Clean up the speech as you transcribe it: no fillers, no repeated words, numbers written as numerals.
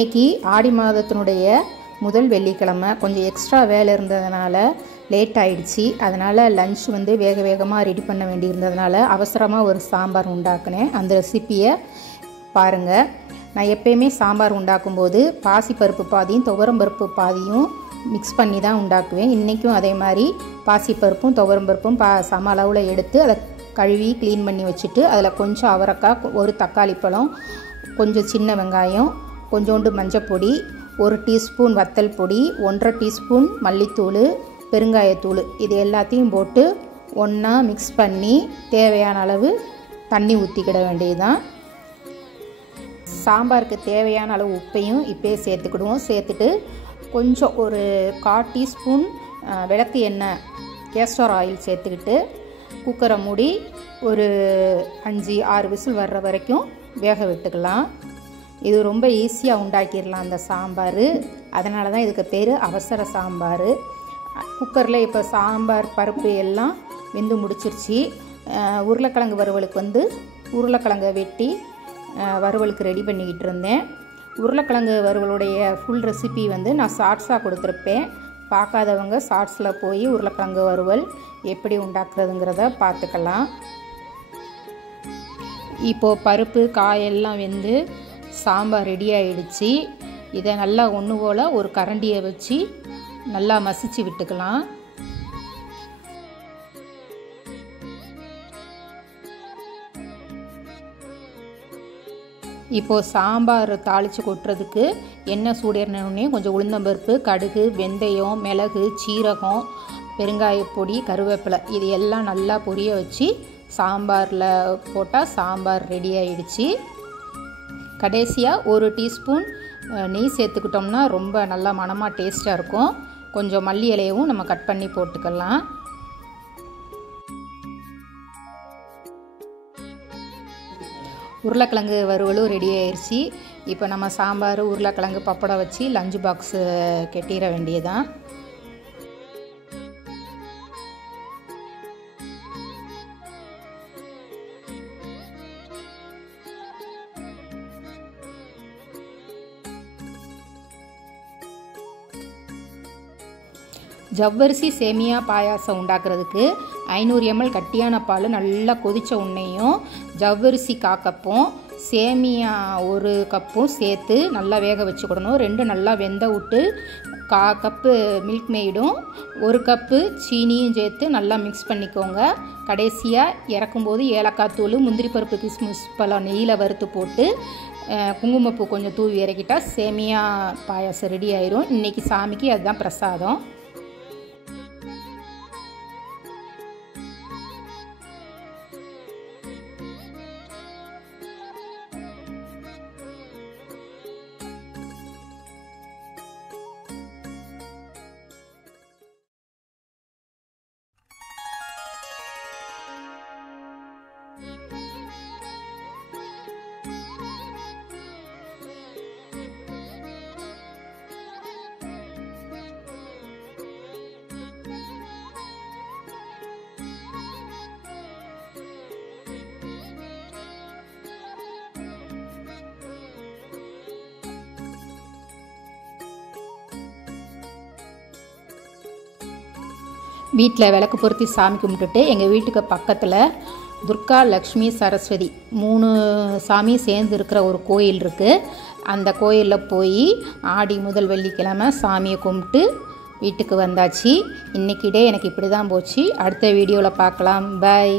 இன்றைக்கி ஆடி மாதத்தினுடைய முதல் வெள்ளிக்கிழமை கொஞ்சம் எக்ஸ்ட்ரா வேலை இருந்ததுனால லேட் ஆகிடுச்சி. அதனால் லன்ச் வேக வேகமாக ரெடி பண்ண வேண்டியிருந்ததுனால அவசரமாக ஒரு சாம்பார் உண்டாக்குனேன். அந்த ரெசிப்பியை பாருங்கள். நான் எப்போயுமே சாம்பார் உண்டாக்கும்போது பாசிப்பருப்பு பாதியும் துவரம்பருப்பு பாதியும் மிக்ஸ் பண்ணி தான் உண்டாக்குவேன். இன்றைக்கும் அதே மாதிரி பாசிப்பருப்பும் துவரம்பருப்பும் சம அளவில் எடுத்து அதை கழுவி க்ளீன் பண்ணி வச்சுட்டு அதில் கொஞ்சம் அவரைக்காய், ஒரு தக்காளி பழம், கொஞ்சம் சின்ன வெங்காயம், கொஞ்சோண்டு மஞ்சப்பொடி, 1 டீஸ்பூன் வத்தல் பொடி, 1.5 டீஸ்பூன் மல்லித்தூள், பெருங்காயத்தூள் இது எல்லாத்தையும் போட்டு ஒன்றா மிக்ஸ் பண்ணி தேவையான அளவு தண்ணி ஊற்றிக்கிட வேண்டியதுதான். சாம்பாருக்கு தேவையான அளவு உப்பையும் இப்போயே சேர்த்துக்கிடுவோம். சேர்த்துட்டு கொஞ்சம் ஒரு 1/4 டீஸ்பூன் விளக்கு எண்ணெய் கேஸ்டர் ஆயில் சேர்த்துக்கிட்டு குக்கரை மூடி ஒரு 5-6 விசில் வர்ற வரைக்கும் வேக விட்டுக்கலாம். இது ரொம்ப ஈஸியாக உண்டாக்கிடலாம் அந்த சாம்பார். அதனால தான் இதுக்கு பேர் அவசர சாம்பார். குக்கரில் இப்போ சாம்பார் பருப்பு எல்லாம் வெந்து முடிச்சிருச்சு. உருளைக்கிழங்கு வறுவலுக்கு உருளைக்கிழங்கை வெட்டி வறுவலுக்கு ரெடி பண்ணிக்கிட்டு இருந்தேன். உருளைக்கிழங்கு வறுவலுடைய ஃபுல் ரெசிபி நான் ஷார்ட்ஸாக கொடுத்துருப்பேன். பார்க்காதவங்க ஷார்ட்ஸில் போய் உருளைக்கிழங்கு வறுவல் எப்படி உண்டாக்குறதுங்கிறத பார்த்துக்கலாம். இப்போது பருப்பு காயெல்லாம் வெந்து சாம்பார் ரெடி ஆகிடுச்சு. இதை நல்லா ஒன்று போல் ஒரு கரண்டியை வச்சு நல்லா மசிச்சு விட்டுக்கலாம். இப்போது சாம்பார் தாளித்து கொட்டுறதுக்கு எண்ணெய் சூடேறினோடனே கொஞ்சம் உளுந்தம்பருப்பு, கடுகு, வெந்தயம், மிளகு, சீரகம், பெருங்காயப்பொடி, கருவேப்பிலை இது எல்லாம் நல்லா பொரிய வச்சு சாம்பாரில் போட்டால் சாம்பார் ரெடி ஆகிடுச்சு. கடைசியாக 1 டீஸ்பூன் நெய் சேர்த்துக்கிட்டோம்னா ரொம்ப நல்லா மணமாக டேஸ்ட்டாக இருக்கும். கொஞ்சம் மல்லி இலையவும் நம்ம கட் பண்ணி போட்டுக்கலாம். உருளைக்கிழங்கு வறுவலும் ரெடி ஆயிடுச்சு. இப்போ நம்ம சாம்பார், உருளைக்கிழங்கு, பப்படம் வச்சு லஞ்ச் பாக்ஸு கட்டிட வேண்டியதான். ஜவ்வரிசி சேமியா பாயாசம் உண்டாக்குறதுக்கு 500 ml கட்டியான பால் நல்லா கொதித்த உன்னையும் ஜவ்வரிசி 1/4 கப்பும் சேமியா 1 கப்பும் சேர்த்து நல்லா வேக வச்சுக்கிடணும். 2 நல்லா வெந்த விட்டு 1/4 கப்பு மில்க் மெய்டும் 1 கப்பு சீனியும் சேர்த்து நல்லா மிக்ஸ் பண்ணிக்கோங்க. கடைசியாக இறக்கும்போது ஏலக்காய் தூள், முந்திரி பருப்பு, கிஸ்மிஸ் பழம் நெய்யில் வறுத்து போட்டு குங்குமப்பூ கொஞ்சம் தூவி இறக்கிட்டால் சேமியா பாயாசம் ரெடி ஆயிரும். இன்றைக்கி சாமிக்கு அதுதான் பிரசாதம். வீட்டில் விளக்கு பொருத்தி சாமி கும்பிட்டுட்டு எங்கள் வீட்டுக்கு பக்கத்தில் துர்கா, லக்ஷ்மி, சரஸ்வதி 3 சாமி சேர்ந்து இருக்கிற ஒரு கோயில் இருக்குது. அந்த கோயிலில் போய் ஆடி முதல் வெள்ளிக்கிழமை சாமியை கும்பிட்டு வீட்டுக்கு வந்தாச்சு. இன்றைக்கி டே எனக்கு இப்படி தான் போச்சு. அடுத்த வீடியோவில் பார்க்கலாம். பை.